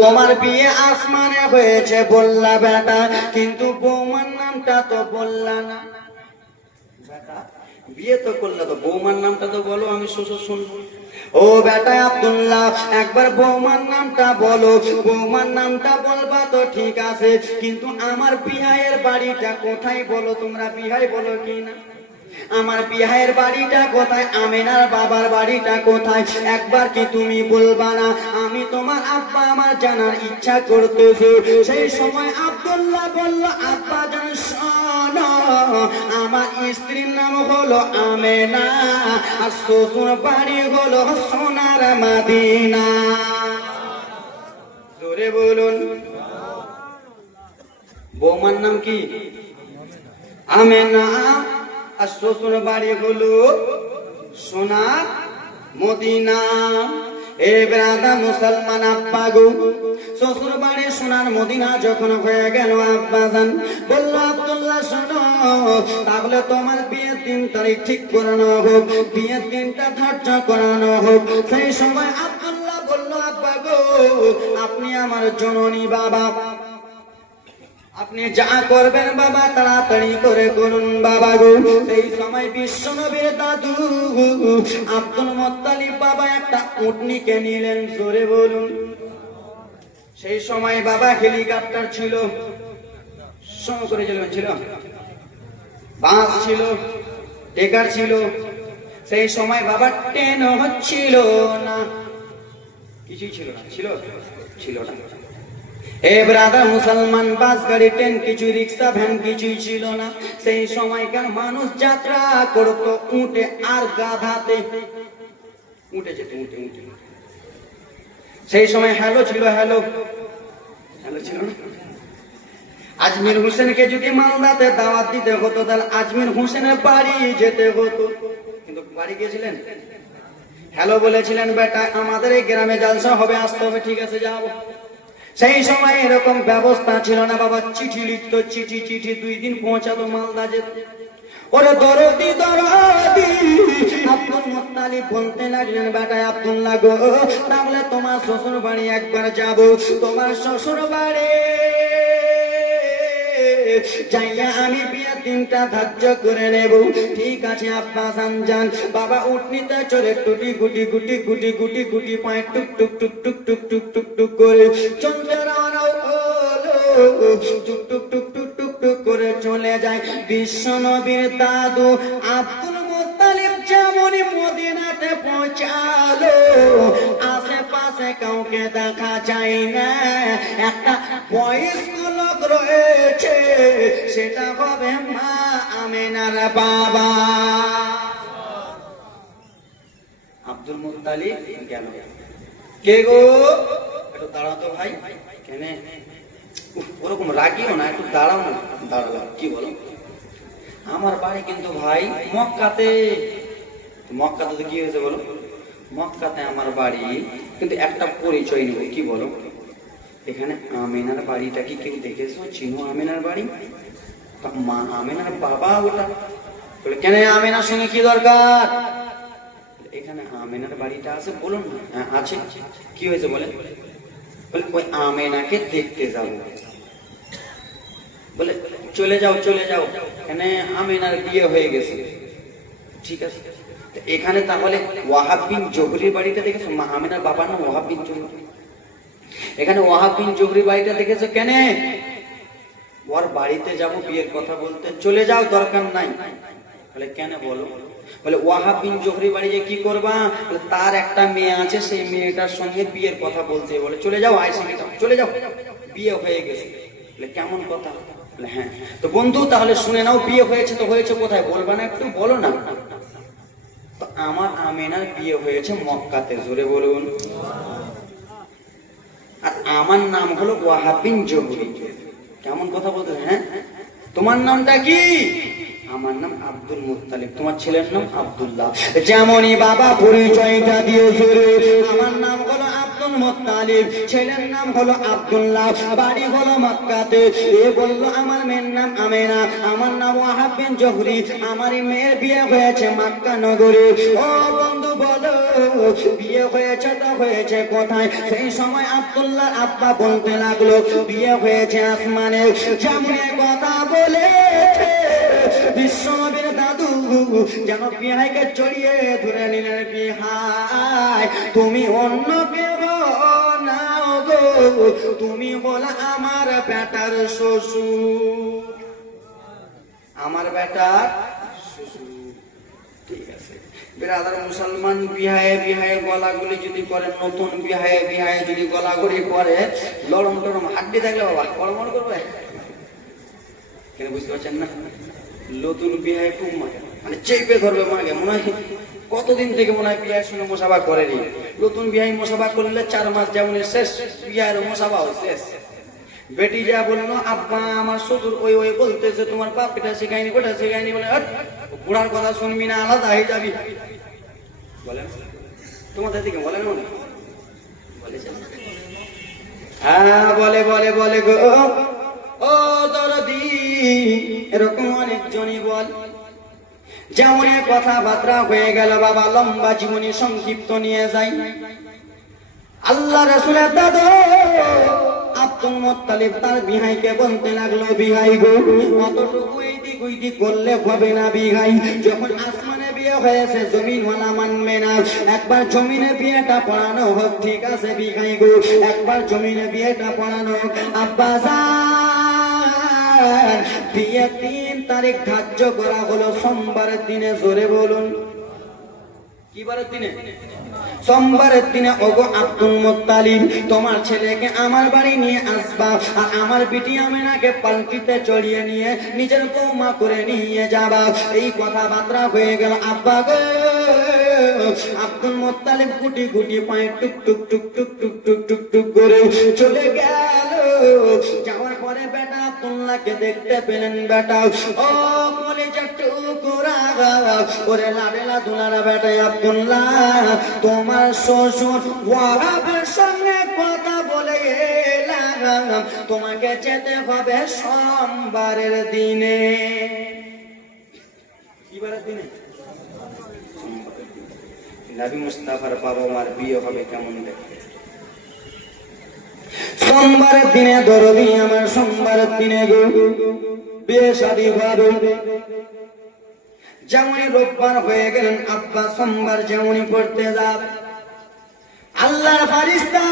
তোমার বিয়ে আসমানে হয়েছে বললা বেটা, কিন্তু বৌমার নামটা তো বললা না। বেটা বিয়ে তো করলে তো বৌমার নামটা তো বলো, আমি শ্বশুর শুনবো। ও বেটা আব্দুল্লাহ, একবার বৌমার নামটা বলো। বৌমার নামটা বলবা তো ঠিক আছে, কিন্তু আমার বিহাইয়ের বাড়িটা কোথায় বলো। তোমরা বিহাই বলো কি না? আমার বিহাইয়ের বাড়িটা কোথায়, আমেনার বাবার বাড়িটা কোথায়, একবার কি তুমি বলবা না? আমি তোমার আব্বা, আমার জানার ইচ্ছা করতেছে। সেই সময় আব্দুল্লাহ বলল, আব্বা জান শোনো, আমার স্ত্রীর নাম হলো আমেনা, আর শ্বশুর বাড়ি হলো সোনার মদিনা। জোরে বলুন। বৌমার নাম কি? আমেনা, আর শ্বশুর বাড়ি হলো সোনার মদিনা। এ ব্রাদা মুসলমান আব্বা গো, শ্বশুর বাড়ি সোনার মদিনা যখন হয়ে গেল, আব্বা জান বলল, আব্দুল্লাহ শোনো, তাহলে তোমার বিয়ের দিন তারিখ ঠিক করানো হোক, বিয়ের দিনটা ধার্য করানো হোক। সেই সময় আব্দুল্লাহ বলল, আব্বা গো, আপনি আমার জননী বাবা, আপনি যা করবেন বাবা তাড়াতাড়ি করে করুন বাবা গো। সেই সময় বিশ্বনবীর দাদু আব্দুল মুত্তালিব বাবা একটা উটনিকে নিলেন। জোরে বলুন। সেই সময় বাবা হেলিকপ্টার ছিল, করে ছিল, বাস ছিল, টেকার ছিল। সেই সময় বাবা ট্রেন হচ্ছিল না, কিছুই ছিল না, ছিল না। এ ব্রাদার মুসলমান, বাস গাড়ি ট্রেন কিছু, রিক্সা ভ্যান কিছুই ছিল না। সেই সময়কার মানুষ যাত্রা করতো উঠে আর গাধাতে, উঠে যেত, উঠে। সেই সময় হ্যালো ছিল, হ্যালো ছিল না। আজমির হোসেনকে যদি মালদাতে দাওয়াত দিতে হতো, তাহলে আজমির হোসেনের বাড়ি যেতে হতো, কিন্তু বাড়ি গিয়েছিলেন, হ্যালো বলেছিলেন, বেটা আমাদের এই গ্রামে জালসা হবে, আসতে হবে, ঠিক আছে যাবো। সেই সময় এরকম ব্যবস্থা ছিল না বাবা, চিঠি লিখত, চিঠি 2 দিন পৌঁছাতো, মালদা যেত। ওরে দরদি দরদি, আব্দুল মুত্তালিব বলতে লাগলেন, বেটা আব্দুল্লাহ গো, তাহলে তোমার শ্বশুর বাড়ি একবার যাব। তোমার শ্বশুর বাড়ি যাইয়া আমি বিয়ের দিনটা ধার্য করে নেব। ঠিক আছে আব্বা জান। বাবা উঠনিতে চড়ে টুটি গুটি গুটি গুটি গুটি গুটি পায় টুক টুক টুক টুক টুক টুক টুক টুক করে চলতে রওনা হলো। টুক টুক টুক টুক টুক টুক করে চলে যায় বিশ্বনবীর দাদু আব্দুল মুত্তালিব। যেমনই মদিনাতে পৌঁছালো, আশেপাশে কাউকে দেখা যায় না। একটা বয়স্ক লোক রয়েছে, সেটা হবে মা আমেনার বাবা। আব্দুল মুত্তালিব গেল, কে গো, একটু দাঁড়াও তো ভাই। কেন ওরকম রাগিও না, একটু দাঁড়াও না। দাঁড়ালাম, কি বলো? আমার বাড়ি কিন্তু ভাই মক্কাতে। মক্কাতে তো কি হয়েছে বলো? মক্কাতে আমার বাড়ি, কিন্তু একটা পরিচয় নেব, কি বলো? এখানে আমেনার বাড়িটা কি কেউ দেখেছো? চিনো আমেনার বাড়ি? মা আমেনার বাবা ওটা। বলে কেন, আমেনার সঙ্গে কি দরকার? এখানে আমেনার বাড়িটা আছে, বলুন না। হ্যাঁ আছে। কি হয়েছে বলে? বলে ওই আমেনাকে দেখতে যাবো। বলে চলে যাও চলে যাও, এখানে আমেনার বিয়ে হয়ে গেছে। ঠিক আছে, এখানে তাহলে ওয়াহাব বিন জোহরির বাড়িটা দেখেছো? মা আমেনার বাবার নাম ওয়াহাব বিন জোহরি। এখানে ওয়াহাব বিন জোহরির বাড়িটা দেখেছো? কেন? ওর বাড়িতে যাব বিয়ের কথা বলতে। চলে যাও, দরকার নাই। বলে কেন বলো? বলে ওয়াহাব বিন জোহরির বাড়ি যে কি করবা? বলে তার একটা মেয়ে আছে, সেই মেয়েটার সঙ্গে বিয়ের কথা বলতে। বলে চলে যাও, আয় সঙ্গে যাও, চলে যাও, বিয়ে হয়ে গেছে। বলে কেমন কথা? বলে হ্যাঁ। তো বন্ধু তাহলে শুনে নাও, বিয়ে হয়েছে তো হয়েছে কোথায় বলবা না, একটু বলো না। তো আমার আমেনার বিয়ে হয়েছে মক্কাতে। জোরে বলুন। আর আমার নাম হলো ওয়াহাব বিন জোহরি। কেমন কথা বলতে? হ্যাঁ। তোমার নামটা কি? আমার নাম আব্দুল মুত্তালিব। তোমার ছেলের নাম আব্দুল্লাহ। যেমনই বাবা পরিচয়টা দিয়েছে, আমার নাম হলো আব্দুল মুত্তালিব, ছেলের নাম হলো আব্দুল্লাহ, বাড়ি হলো মক্কাতে। এ বলল আমার মেয়ের নাম আমেনা, আমার নাম ওয়াহাব বিন জোহরি, আমার মেয়ের বিয়ে হয়েছে মক্কা নগরে। ও বন্ধু বলো বিয়ে হয়েছে তো হয়েছে কোথায়? সেই সময় আব্দুল্লাহ আব্বা বলতে লাগলো বিয়ে হয়েছে আসমানে। যেমন কথা বলেছে বিশ্বনবীর দাদু যেন বিহাইকে জড়িয়ে ধরে নিলেন, বিহাই তুমি অন্য কেউ না গো, তুমি বলা আমার বেটার শ্বশুর, আমার বেটার শ্বশুর। ঠিক আছে বেরাদার মুসলমান, বিহায়ে বিহায়ে গলাগুলি যদি করে, নতুন বিহায়ে বিহায়ে যদি গলাগুলি করে, লড়ম টরম হাড্ডি থাকলে বাবা কড়মড় করবে, কেন বুঝতে পারছেন না? নতুন বিহায় খুব মানে চেপে ধরবে মাকে, মনে হয় কতদিন থেকে মনে হয় বিয়ের সঙ্গে মোসাফা করেনি। নতুন বিহাই মোসাফা করলে 4 মাস যেমন শেষ, বিয়ের মোসাফাও শেষ। বেটি যা বললো আব্বা আমার শ্বশুর ওই ওই বলতেছে তোমার বাপ এটা শেখায়নি ওটা শেখায়নি, বলে বুড়ার কথা শুনবি না, আলাদা হয়ে যাবি। বলেন তোমাদের দিকে বলেন মনে বলেছেন? হ্যাঁ বলে বলে বলে গো ও দরদি, এরকম অনেকজনই বল। যেমন কথাবার্তা হয়ে গেল বাবা, লম্বা জীবনী সংক্ষিপ্ত নিয়ে যাই। আল্লাহ রাসূলের দাদু আব্দুল মুত্তালিব তার বিহাইকে বলতে লাগলো, বিহাই গো অতটুকু এইদিক ওইদিক করলে হবে না বিহাই, যখন আসমানে বিয়ে হয়েছে জমিনওয়ালা মানবে না, একবার জমিনে বিয়েটা পড়ানো হোক। ঠিক আছে বিহাই গো, একবার জমিনে বিয়েটা পড়ানো হোক। আব্বা যান বিয়ে 3 তারিখ ধার্য করা হলো সোমবারের দিনে। জোরে বলুন কি বারের দিনে? সোমবারের দিনে। ওগো আব্দুল মুত্তালিব তোমার ছেলেকে আমার বাড়ি নিয়ে আসবা, আর আমার বিটি আমেনাকে পালকিতে চড়িয়ে নিয়ে নিজের বৌমা করে নিয়ে যাবা। এই কথাবার্তা হয়ে গেল। আব্বা গো আব্দুল মুত্তালিব গুটি গুটি পায়ে টুক টুক টুক টুক টুক টুক টুক টুক করে চলে গেল। যাওয়ার পরে বেটা আব্দুল্লাহকে দেখতে পেলেন। বেটা ও কলিজা টুকরা ওরে লাডেলা দুলারা বেটা আব্দুল্লাহ, তোমার শ্বশুর ওয়াহাবের সঙ্গে কথা বলে এলাম, তোমাকে যেতে হবে সোমবারের দিনে। কি বারের দিনে? নবী মুস্তাফার বাবা মার বিয়ে হবে কেমন দেখতে? সোমবারের দিনে। দরদি আমার সোমবারের দিনে গো বিয়ে শাদী হবে। যেমনই রোববার হয়ে গেলেন আব্বা সোমবার যেমনই করতে যাবে, আল্লাহর ফারিস্তা